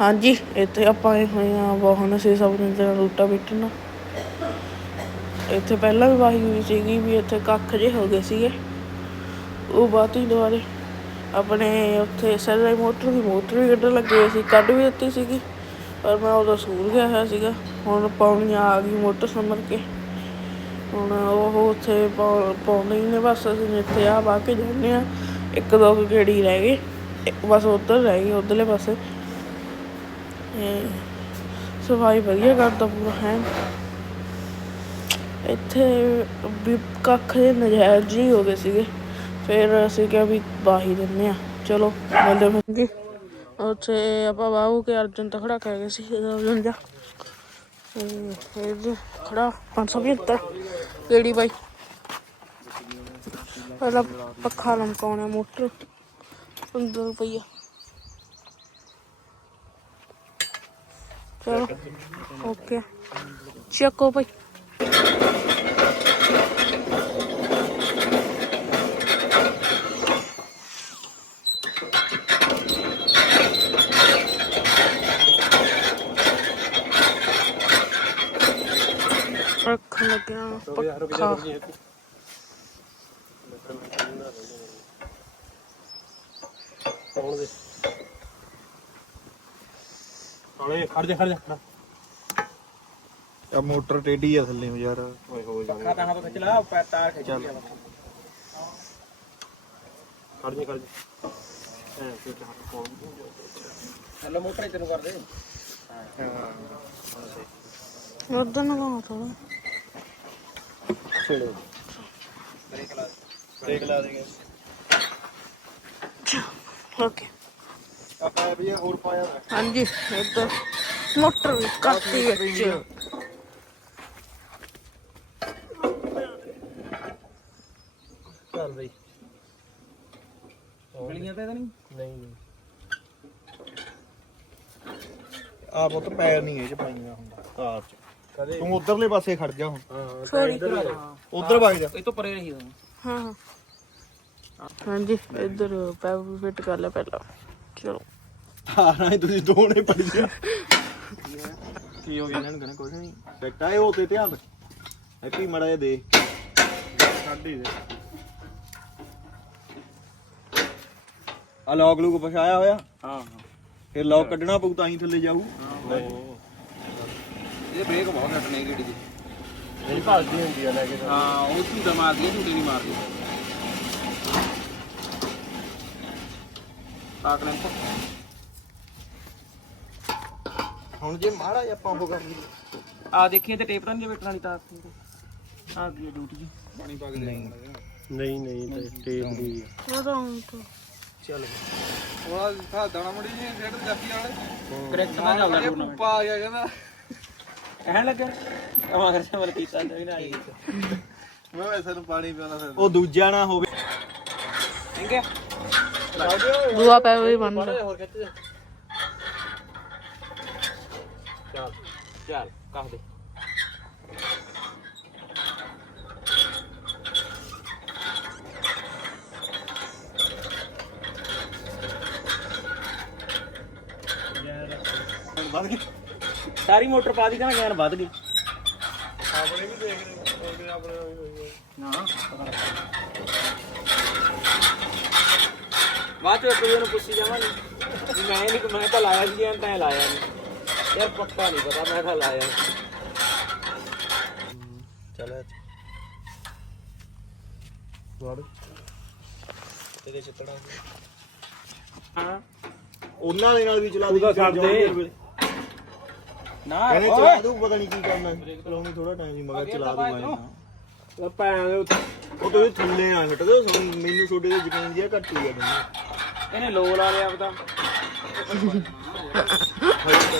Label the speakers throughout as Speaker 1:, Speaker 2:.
Speaker 1: ਹਾਂਜੀ, ਇੱਥੇ ਆਪਾਂ ਆਏ ਹੋਏ ਆ ਵਾਹਨ, ਅਸੀਂ ਸਭ ਦਿਨ ਦਾ ਰੂਟਾ ਬਿਟਣਾ ਇੱਥੇ ਪਹਿਲਾਂ ਵੀ ਵਾਹੀ ਹੋਈ ਸੀਗੀ ਵੀ ਇੱਥੇ ਕੱਖ ਜੇ ਹੋ ਗਏ ਸੀਗੇ। ਉਹ ਬਾਅਦ ਦੁਆਰੇ ਆਪਣੇ ਉੱਥੇ ਸੈਲਰ ਮੋਟਰ ਦੀ ਮੋਟਰ ਵੀ ਕੱਢਣ ਲੱਗੇ ਸੀ, ਕੱਢ ਵੀ ਦਿੱਤੀ ਸੀਗੀ, ਪਰ ਮੈਂ ਉਦੋਂ ਸਕੂਲ ਗਿਆ ਹੋਇਆ ਸੀਗਾ। ਹੁਣ ਪੌਣੀਆਂ ਆ ਗਈ ਮੋਟਰ ਸਮਰ ਕੇ। ਹੁਣ ਉਹ ਉੱਥੇ ਪਾ- ਪਾਉਂਦੇ ਹੀ ਨੇ ਬਸ, ਅਸੀਂ ਇੱਥੇ ਆ ਵਾ ਕੇ ਜਾਂਦੇ ਆ ਇੱਕ ਦੋ ਗੇੜੀ ਰਹਿ ਗਏ, ਇੱਕ ਬਸ ਉੱਧਰ ਰਹਿ ਗਈ, ਉਧਰਲੇ ਪਾਸੇ। ਸਫ਼ਾਈ ਵਧੀਆ ਕਰਦਾ ਪੂਰਾ, ਹੈ। ਇੱਥੇ ਵੀ ਕੱਖ ਦੇ ਨਜਾਇਜ਼ ਜਿਹੇ ਹੋ ਗਏ ਸੀਗੇ। ਫਿਰ ਅਸੀਂ ਕਿਹਾ ਵੀ ਵਾਹੀ ਦਿੰਨੇ ਆ ਚਲੋ ਮਿਲਦੇ ਹਾਂ ਜੀ ਉੱਥੇ ਆਪਾਂ ਵਾਹੂ ਕੇ ਅਰਜਨ ਤਾਂ ਖੜਾ ਕਰ ਗਏ ਸੀ ਅਰਜਨ ਜਾ। ਇਹ ਖੜਾ 575 ਕਿਹੜੀ ਬਾਈ? ਪਹਿਲਾਂ ਪੱਖਾ ਲਮਕਾਉਣਾ ਮੋਟਰ। 15 ਰੁਪਈਆ। ਚਲੋ ਓਕੇ। ਚੱਕੋ ਭਾਈ। ਰੱਖਣ ਲੱਗਿਆ ਪੱਖਾ।
Speaker 2: ਕੌਣ ਦੇ। ਹਾਲੇ ਖੜ ਜਾ ਖੜ ਜਾ।
Speaker 3: ਆ ਮੋਟਰ ਟੇਢੀ ਆ ਥੱਲੇ ਨੂੰ ਯਾਰ।
Speaker 2: ਓਏ ਹੋ ਜਾ ਖਾ ਤਾਂ ਖਿੱਚ ਲਾ ਪੈਰ ਤਾਰ ਖਿੱਚ
Speaker 3: ਚੱਲ।
Speaker 2: ਖੜ ਜਾ ਖੜ ਜਾ। ਐ ਫਿਰ ਹੱਥ ਕੋਲ ਹੈਲੋ ਮੋਟਰ ਹੀ ਤੈਨੂੰ ਕਰ ਦੇ
Speaker 1: ਉਧਰ ਨੂੰ ਗਾਉਂ ਥੋੜਾ
Speaker 3: ਛੇੜੋ ਬ੍ਰੇਕ ਲਾ ਦੇਗੇ
Speaker 1: ਓਕੇ
Speaker 3: ਆਪਾਂ ਵੀ ਹੋਰ ਪਾਇਆ
Speaker 1: ਹਾਂਜੀ ਇੱਧਰ ਮੋਟਰ ਵੀ ਕਾਫੀ ਵਿੱਚ।
Speaker 2: ਚੱਲ ਬਈ। ਗਲੀਆਂ ਤੇ ਤਾਂ ਨਹੀਂ? ਨਹੀਂ ਨਹੀਂ।
Speaker 3: ਆ ਪੁੱਤ ਪੈਰ ਨਹੀਂ ਇਹ ਚ ਪਾਈਆਂ ਹੁੰਦਾ ਕਾਰ ਚ।
Speaker 2: ਕਦੇ?
Speaker 3: ਤੂੰ ਉਧਰਲੇ ਪਾਸੇ ਖੜ ਜਾ ਹੁਣ।
Speaker 2: ਹਾਂ
Speaker 1: ਸੌਰੀ
Speaker 3: ਉਧਰ ਵਗ ਜਾ।
Speaker 2: ਇਹ ਤੋਂ ਪਰੇ ਰਹੀ ਤੂੰ
Speaker 1: ਹਾਂ ਹਾਂ। ਹਾਂਜੀ ਇੱਧਰ ਪੈਪ ਫਿੱਟ ਕਰ ਲੈ ਪਹਿਲਾਂ। ਚਲੋ।
Speaker 3: ਹਾਂ ਤੁਸੀਂ ਦੋਨੇ ਪੜ ਜਾ
Speaker 2: ਕੀ ਹੋ ਗਿਆ ਇਹਨਾਂ ਨੂੰ ਕਹਿੰਦਾ ਕੁਝ ਨਹੀਂ।
Speaker 3: ਬੈਠਾ ਇਹ ਉਹ ਤੇ ਧਿਆਨ ਹੈਪੀ ਮੜਾ ਜਿਹਾ ਦੇ
Speaker 2: ਹੀ ਦੇ।
Speaker 3: ਆ ਲੌਕ ਲੂਕ ਪਛਾਇਆ ਹੋਇਆ।
Speaker 2: ਹਾਂ
Speaker 3: ਫਿਰ ਲੌਕ ਕੱਢਣਾ ਪਊ ਤਾਂ ਹੀ ਥੱਲੇ ਜਾਊ।
Speaker 2: ਇਹ ਬ੍ਰੇਕ ਬਹੁਤ ਘਟਨੇ ਗੱਡੀ ਦੀ ਇਹ ਭੱਜਦੀ ਹੁੰਦੀ ਆ ਲੈ ਕੇ। ਹਾਂ ਉਹ ਝੂਟਾ ਮਾਰਦੀ ਹੈ ਝੂਟੇ ਨਹੀਂ ਮਾਰਦੀ। ਆਕ ਲੈਂਪ
Speaker 3: ਹੁਣ ਜੇ ਮਾੜਾ ਜਿਹਾ ਪੰਪ ਕਰ ਲਈ
Speaker 2: ਆ ਦੇਖੀਏ ਤੇ ਟੇਪ ਤਾਂ ਨਹੀਂ ਵੇਟਣ ਵਾਲੀ ਤਾਰ ਆ ਗਈ ਡਿਊਟੀ ਜੀ ਪਾਣੀ ਪਾ ਕੇ ਨਹੀਂ। ਨਹੀਂ ਨਹੀਂ ਟੇਪ ਦੀ
Speaker 1: ਉਹਦਾ ਹੁਣ ਤੋਂ
Speaker 3: ਚੱਲ।
Speaker 4: ਉਹ ਦਾਣਾ ਮੁੰਡੀ ਜੀ ਰੇਡ ਜਾਫੀ ਵਾਲੇ।
Speaker 2: ਕਰੈਕਟ ਨਾ ਚੱਲਦਾ ਟੂਰਨਾਮੈਂਟ
Speaker 4: ਪੂਪਾ ਆ ਗਿਆ ਕਹਿੰਦਾ।
Speaker 2: ਕਹਿਣ ਲੱਗਾ? ਕਮਾ ਕਰ ਮਲ ਕੀਤਾ ਤੇ ਵੀ ਨਾ ਆਈ।
Speaker 4: ਮੈਂ ਵੈਸੇ ਨੂੰ ਪਾਣੀ ਪਿਆਉਣਾ ਫਿਰ।
Speaker 3: ਉਹ ਦੂਜਾ ਨਾ ਹੋਵੇ।
Speaker 2: ਠੀਕ ਹੈ।
Speaker 1: ਦੂਆ ਪੈਪ ਵੀ ਬੰਦ
Speaker 2: ਹੋਰ ਖਿੱਚ ਜਾ। ਚੱਲ ਚੱਲ ਕੱਢ ਦੇ
Speaker 3: ਵੱਧ ਗਈ।
Speaker 2: ਸਾਰੀ ਮੋਟਰ ਪਾ ਦੀ ਕਹਿੰਦਾ ਗਿਆਨ ਵੱਧ ਗਈ।
Speaker 4: ਆਪਣੇ ਵੀ ਦੇਖ ਰਹੇ ਆਪਣੇ
Speaker 2: ਨਾ ਬਾਅਦ ਚ ਇੱਕ ਦੂਜੇ ਨੂੰ ਪੁੱਛੀ ਜਾਵਾਂਗੇ। ਵੀ ਮੈਂ ਨਹੀਂ ਮੈਂ ਤਾਂ ਲਾਇਆ ਸੀ ਜਾਂ ਤੈਂ ਲਾਇਆ ਨਹੀਂ ਯਾਰ ਪੱਕਾ ਨਹੀਂ ਪਤਾ ਮੈਂ ਤਾਂ ਲਾਇਆ
Speaker 3: ਚੱਲ ਵੜ। ਤੇਰੇ ਚਿੱਤੜਾ
Speaker 2: ਹਾਂ।
Speaker 3: ਉਹਨਾਂ ਦੇ ਨਾਲ ਵੀ ਚਲਾ
Speaker 2: ਦੇ।
Speaker 3: ਕਹਿੰਦੇ
Speaker 2: ਨਾ
Speaker 3: ਚਲਾ ਦੂ ਪਤਾ ਨਹੀਂ ਕੀ ਕਰਨਾ। ਚਲਾਉਣੀ ਥੋੜਾ ਟਾਈਮ ਹੀ ਮਗਾ ਚਲਾ ਦੂ ਮੈਂ।
Speaker 2: ਉਹ ਭੈਣ ਦੇ ਉੱਤੇ।
Speaker 3: ਉਹ ਤੁਸੀਂ ਥੱਲੇ ਨਾ ਛੱਡ ਦਿਓ ਮੈਨੂੰ ਤੁਹਾਡੇ ਤੇ ਯਕੀਨ ਜਿਆ ਘੱਟ ਹੀ ਆ ਤੁਹਾਨੂੰ
Speaker 2: ਇਹਨੇ ਲੋ ਲਾ ਲਿਆ ਆਪਦਾ।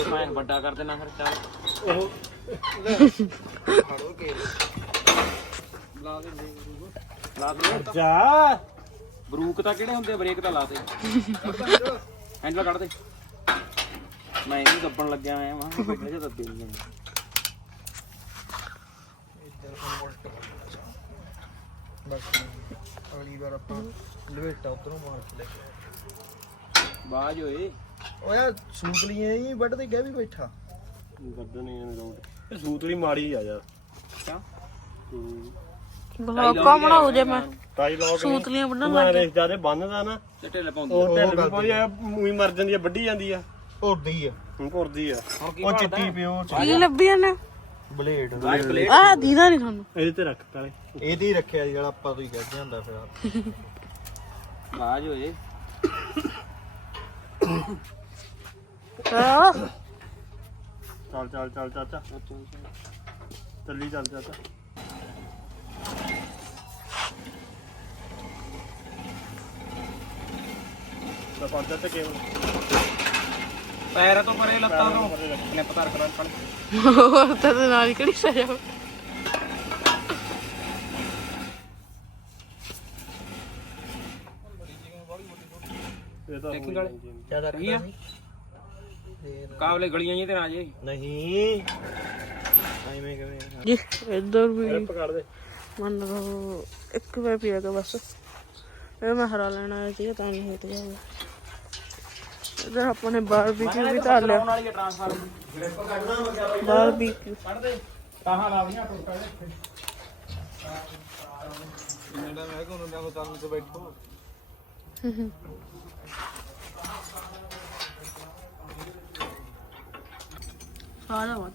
Speaker 2: ਮੈਂ ਵੱਡਾ ਕਰ ਦੇਣਾ ਫਿਰ ਚੱਲ। ਲਾ ਦੇ ਜਾ। ਬਰੂਕ ਤਾਂ ਕਿਹੜੇ ਹੁੰਦੇ ਬ੍ਰੇਕ ਤਾਂ ਲਾ ਦੇ। ਹੈਂਡਲ ਕੱਢ ਦੇ। ਮੈਂ ਇਹਨੂੰ ਦੱਬਣ ਲੱਗਿਆ ਮੈਂ ਮਾਂ ਬੈਠੇ ਜੇ ਦੱਬੇ ਨਹੀਂ
Speaker 3: ਬਸ ਅਗਲੀ ਵਾਰ ਆਪਾਂ ਲਵੇਟਾ ਉਧਰੋਂ ਮਾਰ ਕੇ ਲੈ ਕੇ
Speaker 2: ਬਾਜ ਓਏ।
Speaker 3: ਉਹ ਯਾਰ ਸੂਤਲੀਆਂ ਹੀ ਵੱਢ ਤੇ ਗਿਆ ਵੀ ਬੈਠਾ
Speaker 5: ਗੱਦਨੇ ਨੇ ਰੋਡ ਇਹ ਸੂਤਲੀ ਮਾੜੀ ਆ ਯਾਰ।
Speaker 2: ਅੱਛਾ।
Speaker 1: ਬਲੌਕਾ ਬਣਾਉ ਜੇ ਮੈਂ?
Speaker 5: ਟਾਈ ਲੋਕ
Speaker 1: ਸੂਤਲੀਆਂ ਵੱਢਣ
Speaker 5: ਮੈਂ ਰੇਸ ਜਿਆਦੇ ਬੰਨਦਾ ਨਾ।
Speaker 2: ਚਿੱਟੇ ਲਪਾਉਂਦੀ
Speaker 5: ਉਹ ਢਿੱਲ ਕੋਈ ਆ ਮੂਈ ਮਰ ਜਾਂਦੀ ਆ ਵੱਢੀ ਜਾਂਦੀ ਆ।
Speaker 3: ਭੁਰਦੀ ਆ।
Speaker 5: ਪੁਰਦੀ ਆ।
Speaker 2: ਕੀ
Speaker 3: ਉਹ ਚਿੱਟੀ ਪਿਓ
Speaker 1: ਕੀ ਲੱਭੀਆਂ ਨੇ?
Speaker 3: ਬਲੇਡ।
Speaker 2: ਪਲੇਟ
Speaker 1: ਆਹ ਦੀਦਾ ਨਹੀਂ ਤੁਹਾਨੂੰ
Speaker 5: ਇਹਦੇ ਤੇ ਰੱਖ ਕਾਲੇ
Speaker 3: ਇਹਦੇ ਹੀ ਰੱਖਿਆ ਜਿਹੜਾ ਆਪਾਂ ਤੋਂ ਹੀ ਕਹਿ ਜਾਂਦਾ ਫਿਰ।
Speaker 2: ਆਜ ਹੋਏ
Speaker 1: ਆਹ,
Speaker 5: ਚੱਲ ਚੱਲ ਚੱਲ ਚਾਚਾ ਚੱਲੀ ਚੱਲ ਚਾਚਾ ਤਾਂ ਪੰਜ ਤੇ ਕੇਵਲ
Speaker 2: ਪੈਰ ਤੋਂ ਪਰੇ ਲੱਤਾਂ ਤੋਂ ਕਲਿੱਪ ਤਾਰ ਕਰਾਂ
Speaker 1: ਹੋਰ ਤਾਂ ਨਾਲ ਹੀ ਕਿਹੜੀ ਸਜ਼ਾ
Speaker 2: ਦੇਖੀ ਗਾਲੇ?
Speaker 3: ਜ਼ਿਆਦਾ
Speaker 2: ਸਹੀ ਆ। ਕਾਬਲੇ ਗਲੀਆਂ ਜੀ ਤੇ ਨਾ ਜੇ
Speaker 3: ਨਹੀਂ। ਐਵੇਂ ਕਿਵੇਂ
Speaker 1: ਜੀ ਇੱਧਰ ਵੀ
Speaker 5: ਪਕੜ ਦੇ।
Speaker 1: ਮੰਨ ਲਓ ਇੱਕ ਵਾਰ ਪਿਆ ਕੇ ਬਸ। ਇਹ ਮੈਂ ਹਰਾ ਲੈਣਾ ਸੀ ਤਾਂ ਨਹੀਂ ਹੋਤ ਜਾਊਗਾ। ਇੱਧਰ ਆਪਾਂ ਨੇ ਬਾਰਬੀਕਿਊ ਵੀ ਧਰ ਲਿਆ। ਬਾਰਬੀਕਿਊ
Speaker 2: ਤਾਹਾਂ ਲਾਵੀਆਂ ਟੁੱਟਾ
Speaker 4: ਜਿਹੜਾ ਮੈਂ ਕਿ ਉਹਨਾਂ ਨੇ ਤਾਂ ਤੇ ਬੈਠੋ।
Speaker 1: ਸਾਰਾ ਬਾਤ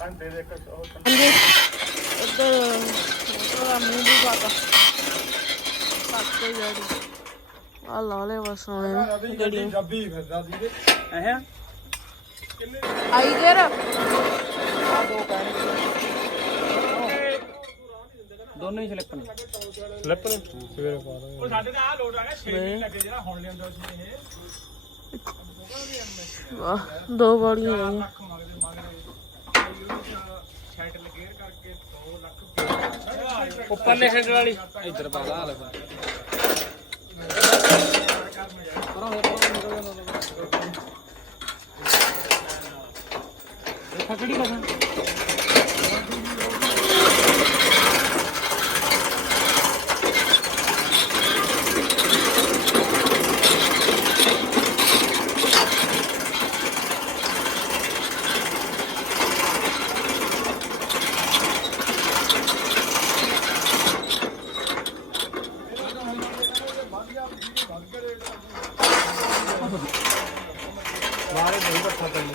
Speaker 1: ਹਾਂਜੀ ਇੱਧਰ ਉਹਦਾ ਮੂੰਹ ਵੀ ਪਾਤਾ ਪੱਕੇ ਗੜੀ। ਆ ਲਾ ਲੈ ਇਹਨੂੰ। ਗੜੀਆਂ
Speaker 4: ਜੱਬੀ ਫਿਰਦਾ ਦੀ
Speaker 2: ਐਹ
Speaker 1: ਆਈ ਗੇਰ
Speaker 2: ਦੋਨੋਂ ਹੀ ਸਲਿੱਪ ਨੇ।
Speaker 5: ਸਲਿੱਪ ਨੇ? ਸਵੇਰੇ ਪਾ ਦਾਂਗੇ।
Speaker 1: ਵਾਹ ਦੋ ਬਾੜੀਆਂ ਆਈਆਂ
Speaker 2: ਉੱਪਰਲੇ ਹੈਂਡਲ ਵਾਲੀ। ਇੱਧਰ ਪਾ ਦਾ ਹਾਲ ਫਕੜੀ ਕਸਾਂ
Speaker 5: ਬਾਹਰ ਨਹੀਂ ਬੱਠਾ ਪੈਣੀ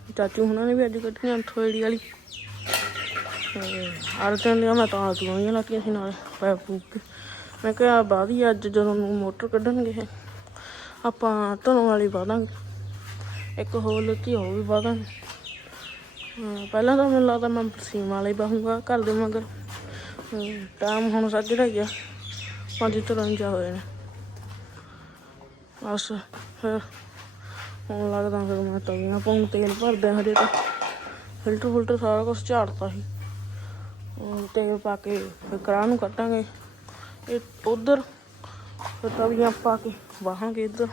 Speaker 1: ਚਾਚੂ ਹੁਣਾਂ ਨੇ ਵੀ ਅੱਜ ਕੱਢੀਆਂ ਅੰਥੋੜੀ ਵਾਲੀ। ਅਰਜਨ ਦੀਆਂ ਮੈਂ ਤਾਂ ਚਲਾਉਣੀਆਂ ਲੱਗੀਆਂ ਸੀ ਨਾਲ ਪੈ ਫੂਕ ਕੇ। ਮੈਂ ਕਿਹਾ ਬਾਅਦ ਹੀ ਅੱਜ ਜਦੋਂ ਨੂੰ ਮੋਟਰ ਕੱਢਣਗੇ ਇਹ, ਆਪਾਂ ਧਨੋਂ ਵਾਲੀ ਬਾਦਾਂਗੇ ਇੱਕ ਹੋਰ ਲੱਤੀ ਉਹ ਵੀ ਬਾਦਾਂਗੇ ਹਾਂ, ਪਹਿਲਾਂ ਤਾਂ ਮੈਨੂੰ ਲੱਗਦਾ ਮੈਂ ਸੀਮ ਵਾਲੇ ਹੀ ਬਾਹੂੰਗਾ ਘਰ ਦੇ ਮਗਰ। ਟਾਈਮ ਹੁਣ ਸਾਜੜਾ ਗਿਆ ਪੰਜ ਤਰੰਜਾ ਹੋਏ ਨੇ। ਬਸ ਫਿਰ ਹੁਣ ਲੱਗਦਾ ਫਿਰ ਮੈਂ ਤਵੀਆਂ ਪਾਉਂ ਤੇਲ ਭਰਦੇ ਹਜੇ ਤਾਂ। ਫਿਲਟਰ ਫਿਲਟਰ ਸਾਰਾ ਕੁਝ ਝਾੜਤਾ ਸੀ। ਹੁਣ ਤੇਲ ਪਾ ਕੇ ਫਿਰ ਕੜਾਹ ਨੂੰ ਕੱਟਾਂਗੇ ਇਹ ਉਧਰ ਫਿਰ ਤਵੀਆਂ ਪਾ ਕੇ ਵਾਹਾਂਗੇ ਇੱਧਰ।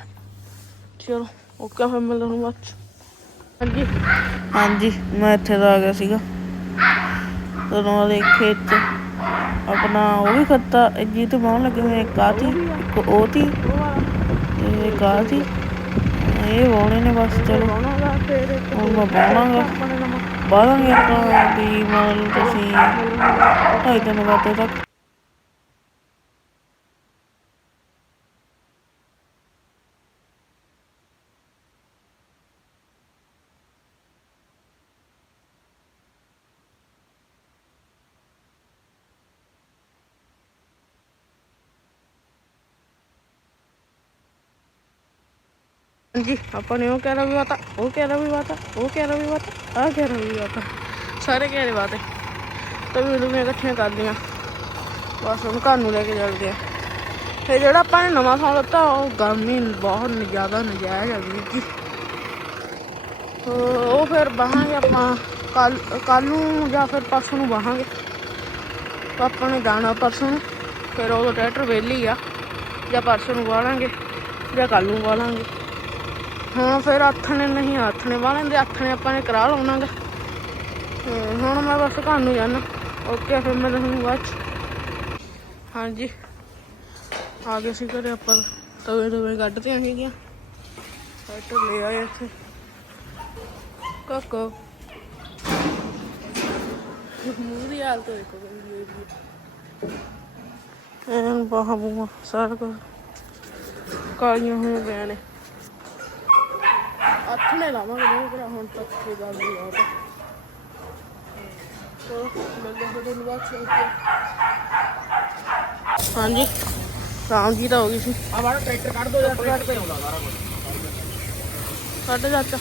Speaker 1: ਚਲੋ, ਓਕੇ, ਫਿਰ ਮਿਲਦੇ ਨੂੰ ਬਾਅਦ 'ਚ। ਹਾਂਜੀ। ਹਾਂਜੀ, ਮੈਂ ਇੱਥੇ ਦਾ ਆ ਗਿਆ ਸੀਗਾ। ਤੁਹਾਨੂੰ ਦੇ ਖੇਤ ਆਪਣਾ ਉਹ ਵੀ ਖੱਤਾ ਜੀ ਤੇ ਬਾਹਣ ਲੱਗੇ ਹੋਏ ਇੱਕ ਆਹ ਤੀ ਇੱਕ ਉਹ ਤੀ ਤੇ ਇੱਕ ਆਹ ਇਹ ਵਾਉਣੇ ਨੇ ਬਸ, ਚਲੋ। ਹੁਣ ਮੈਂ ਪਾਉਣਾਗਾ ਬਾਦਾਂਗੇ ਆਪਾਂ, ਵੀ ਮੰਨ ਲਓ ਤੁਸੀਂ ਢਾਈ ਤਿੰਨ ਵਜੇ ਤੱਕ। ਹਾਂਜੀ ਆਪਾਂ ਨੇ ਉਹ ਕਹਿ ਰਿਹਾ ਵੀ ਬਾਤ ਉਹ ਕਹਿ ਰਿਹਾ ਵੀ ਬਾਤ ਉਹ ਕਹਿ ਵੀ ਬਾਤ ਆਹ ਕਹਿ ਰਿਹਾ ਵੀ ਬਾਤ ਸਾਰੇ ਕਹਿ ਰਹੇ ਬਾਤ ਤਾਂ ਮੈਂ ਇਕੱਠੀਆਂ ਕਰਦੀਆਂ ਬਸ ਉਹਨੂੰ ਘਰ ਨੂੰ ਲੈ ਕੇ ਚੱਲਦੇ ਆ। ਫਿਰ ਜਿਹੜਾ ਆਪਾਂ ਨੇ ਨਵਾਂ ਸੌਂ ਲੱਤਾ ਉਹ ਗਰਮੀ ਬਹੁਤ ਜ਼ਿਆਦਾ ਨਜਾਇਜ਼ ਆ ਵੀਰ ਜੀ। ਉਹ ਫਿਰ ਬਹਾਂਗੇ ਆਪਾਂ, ਕੱਲ ਕੱਲ ਨੂੰ ਜਾਂ ਫਿਰ ਪਰਸੋਂ ਨੂੰ ਬਾਹਾਂਗੇ। ਆਪਾਂ ਨੇ ਜਾਣਾ ਪਰਸੋਂ ਨੂੰ, ਫਿਰ ਉਹ ਟਰੈਕਟਰ ਵਿਹਲੀ ਆ। ਜਾਂ ਪਰਸੋਂ ਨੂੰ ਵਾਲਾਂਗੇ ਜਾਂ ਕੱਲ ਨੂੰ ਵਾਲਾਂਗੇ ਹੁਣ ਫਿਰ ਆਥਣੇ ਨਹੀਂ, ਆਥਣੇ ਵਾਲਿਆਂ ਦੇ ਆਥਣੇ ਆਪਾਂ ਨੇ ਕਰਾ ਲਾਉਣਾਗਾ ਤੇ ਹੁਣ ਮੈਂ ਬਸ ਘਰ ਨੂੰ ਜਾਣਾ ਓਕੇ, ਫਿਰ ਮੈਂ ਤੁਹਾਨੂੰ ਬਾਅਦ 'ਚ- ਹਾਂਜੀ। ਆ ਗਏ ਸੀ ਘਰੇ ਆਪਾਂ, ਤਵੇ ਤਵੇ ਕੱਢਦੇ ਆਂ ਸੀਗੀਆਂ ਸੈਟ ਲੈ ਆਏ ਇੱਥੇ। ਕੋਕੋ। ਮੂੰਹ ਦੀ ਹਾਲਤ ਦੇਖੋ ਵੀਡੀਓ ਦੀ ਬਾਹਾਂ ਬੂਹਾਂ, ਸਾਰਾ ਕੁਝ ਕਾਲੀਆਂ ਹੋਈਆਂ ਪਿਆ ਨੇ। ਹੱਥ ਨੇ ਲਾਵਾਂਗੇ ਨਹੀਂ ਕਰਾ ਹੁਣ ਤੱਕ ਕੋਈ ਗੱਲ ਨਹੀਂ ਆ ਤਾਂ। ਸੋ ਮਿਲਦੇ ਹਾਂ ਤੁਹਾਨੂੰ ਬਾਅਦ ਚ ਹਾਂਜੀ ਜੀ ਤਾਂ ਹੋ ਗਈ ਸੀ।
Speaker 2: ਆ ਬਾਹਰ ਟਰੈਕਟਰ ਕੱਢ ਦੋ ਯਾਰ ਟਰੈਕਟਰ ਤੇ ਆਉਂਦਾ ਸਾਰਾ ਕੁਝ
Speaker 1: ਸਾਡੇ ਚਾਚਾ।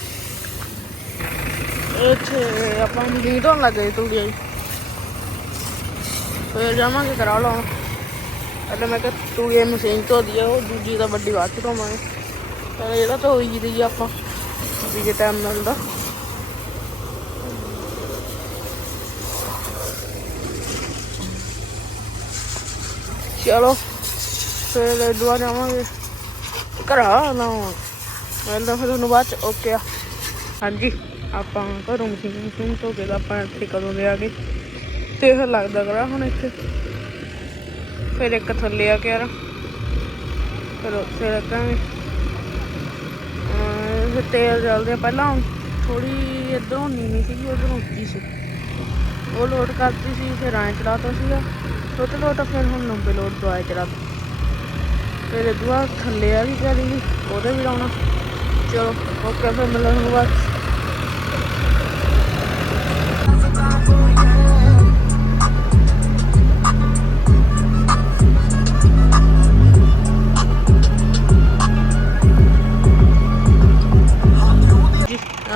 Speaker 1: ਇੱਥੇ ਆਪਾਂ ਮੀਟ ਹੋਣ ਲੱਗ ਤੂੜੀ ਆਈ ਫਿਰ ਜਾਵਾਂਗੇ ਕਰਾ ਲਾਉਣ ਪਹਿਲਾਂ ਮੈਂ ਕਿਹਾ ਤੂੜੀ ਮਸ਼ੀਨ ਆ ਉਹ ਦੂਜੀ ਤਾਂ ਵੱਡੀ ਬਾਅਦ ਚ ਧੋਵਾਂਗੇ। ਪਹਿਲਾਂ ਜਿਹੜਾ ਧੋਈ ਦੀ ਆਪਾਂ। ਵੀ ਜੇ ਟਾਈਮ ਮਿਲਦਾ। ਚਲੋ, ਫਿਰ ਦੁਆ ਜਾਵਾਂਗੇ। ਘਰਾਂ ਨਾ ਮਿਲਦਾ ਫਿਰ ਤੁਹਾਨੂੰ ਬਾਅਦ ਚ। ਓਕੇ ਆ। ਹਾਂਜੀ, ਆਪਾਂ ਘਰੋਂ ਮਸ਼ੀਨ ਮਸ਼ੀਨ ਧੋ ਕੇ ਤਾਂ ਆਪਾਂ ਇੱਥੇ ਕਦੋਂ ਦੇ ਆ ਗਏ ਤੇ ਫਿਰ ਲੱਗਦਾ ਕਰਾ ਹੁਣ ਇੱਥੇ। ਫਿਰ ਇੱਕ ਥੱਲੇ ਆ ਕੇ ਯਾਰ। ਫਿਰ ਉੱਥੇ ਰੱਖਾਂਗੇ ਫਿਰ ਤੇਲ ਜਲਦੇ ਪਹਿਲਾਂ ਥੋੜੀ ਇਧਰੋਂ ਨੀਵੀਂ ਸੀਗੀ, ਉਧਰੋਂ ਉੱਚੀ ਸੀ। ਉਹ ਲੋਡ ਕਰਤੀ ਸੀ, ਫਿਰ ਐਂ ਚਲਾਤਾ ਸੀਗਾ। ਉਹ ਲੋਟ ਫਿਰ ਹੁਣ ਲੰਬੇ ਲੋਡ ਦਵਾਏ ਚਲਾਤਾ ਫਿਰ ਦੁਆ ਥੱਲੇ ਆ ਵੀ ਕਰੀ ਉਹਦੇ ਵੀ ਲਾਉਣਾ। ਚਲੋ, ਓਕੇ, ਫਿਰ ਮਿਲਣ ਨੂੰ ਬਾਅਦ।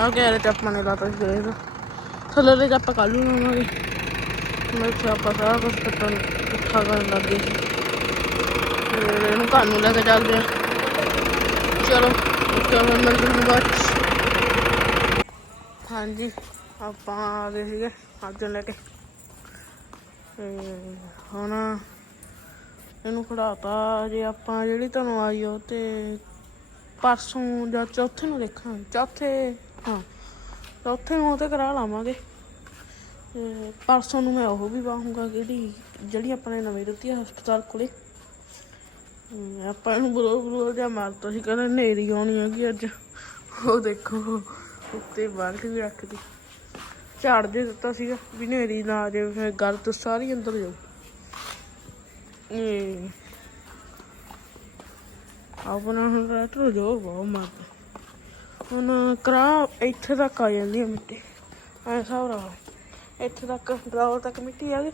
Speaker 1: ਜੀ ਆ ਕਹਿ ਰਹੇ ਤੇ ਆਪਾਂ ਨੇ ਲਾਤਾ ਸੀ ਗਰੇ ਦਾ ਥੱਲੇ ਦੇ ਆਪਾਂ ਕੱਲ ਨੂੰ ਕਰਨ ਲੱਗ ਇਹਨੂੰ ਘਰ ਨੂੰ ਲੈ ਕੇ ਚੱਲਦੇ ਆ ਚਲੋ ਚਲੋ ਮਿਲਦੇ ਹਾਂ ਬਾਅਦ ਹਾਂਜੀ, ਆਪਾਂ ਆ ਗਏ ਸੀਗੇ ਅੱਜ ਲੈ ਕੇ। ਤੇ ਹੁਣ ਇਹਨੂੰ ਖੜਾਤਾ ਜੇ ਆਪਾਂ ਜਿਹੜੀ ਤੁਹਾਨੂੰ ਆਈ ਉਹ ਤੇ ਪਰਸੋਂ ਜਾਂ ਚੌਥੇ ਨੂੰ ਦੇਖਾਂਗੇ। ਚੌਥੇ ਹਾਂ। ਚੌਥੇ ਨੂੰ ਉਹ ਤੇ ਕਰਾ ਲਾਵਾਂਗੇ। ਪਰਸੋਂ ਨੂੰ ਮੈਂ ਉਹ ਵੀ ਵਾਹੂੰਗਾ ਕਿਹੜੀ, ਜਿਹੜੀ ਆਪਣੇ ਨਵੀਂ ਦਿੱਤੀ ਹਸਪਤਾਲ ਕੋਲੇ। ਆਪਾਂ ਇਹਨੂੰ ਬਰੋ ਬਰੋ ਜਿਹਾ ਮਾਰਤਾ ਸੀ, ਕਹਿੰਦੇ ਨੇਰੀ ਆਉਣੀ ਹੈਗੀ ਅੱਜ। ਉਹ ਦੇਖੋ, ਉੱਤੇ ਬਾਲਟੀ ਵੀ ਰੱਖਦੀ ਝਾੜ ਦੇ ਦਿੱਤਾ ਸੀਗਾ, ਵੀ ਨੇਰੀ ਨਾ ਆ ਜਾਵੇ, ਫਿਰ ਗਰਦ ਸਾਰੀ ਅੰਦਰ ਜਾਊ। ਇਹ ਆਪਣਾ ਹੁਣ ਟਰੈਕਟਰ ਜੋ ਬਹੁਤ ਮਾਰਦਾ। ਹੁਣ ਕਰਾ ਇੱਥੇ ਤੱਕ ਆ ਜਾਂਦੀ ਹੈ ਮਿੱਟੀ। ਐ ਹਿਸਾਬ ਇੱਥੇ ਤੱਕ ਡਰਾਵਰ ਤੱਕ ਮਿੱਟੀ ਆ ਗਈ।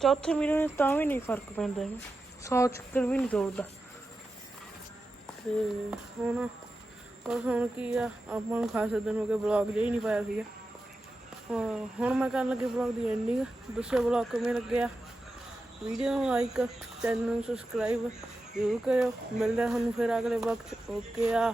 Speaker 1: ਚੌਥੇ ਮਹੀਨੇ ਤਾਂ ਵੀ ਨਹੀਂ ਫ਼ਰਕ ਪੈਂਦਾ ਇਹਨੂੰ ਸੌ ਚੱਕਰ ਵੀ ਨਹੀਂ ਤੋੜਦਾ। ਤੇ ਹੁਣ, ਬਸ ਹੁਣ ਕੀ ਆ, ਆਪਾਂ ਨੂੰ ਖਾਸੇ ਦਿਨ ਹੋ ਗਏ ਬਲੌਗ ਜਿਹਾ ਹੀ ਨਹੀਂ ਪਾਇਆ ਸੀਗਾ। ਹੁਣ ਮੈਂ ਕਰਨ ਲੱਗੇ ਬਲੌਗ ਦੀ ਐਂਡਿੰਗ ਦੂਸਰੇ ਬਲੌਗ ਕਿਵੇਂ ਲੱਗਿਆ। ਵੀਡੀਓ ਨੂੰ ਲਾਈਕ ਚੈਨਲ ਨੂੰ ਸਬਸਕ੍ਰਾਈਬ ਜ਼ਰੂਰ ਕਰਿਓ। ਮਿਲਦੇ ਹਾਂ ਤੁਹਾਨੂੰ ਫਿਰ ਅਗਲੇ ਵਕਤ ਓਕੇ ਆ।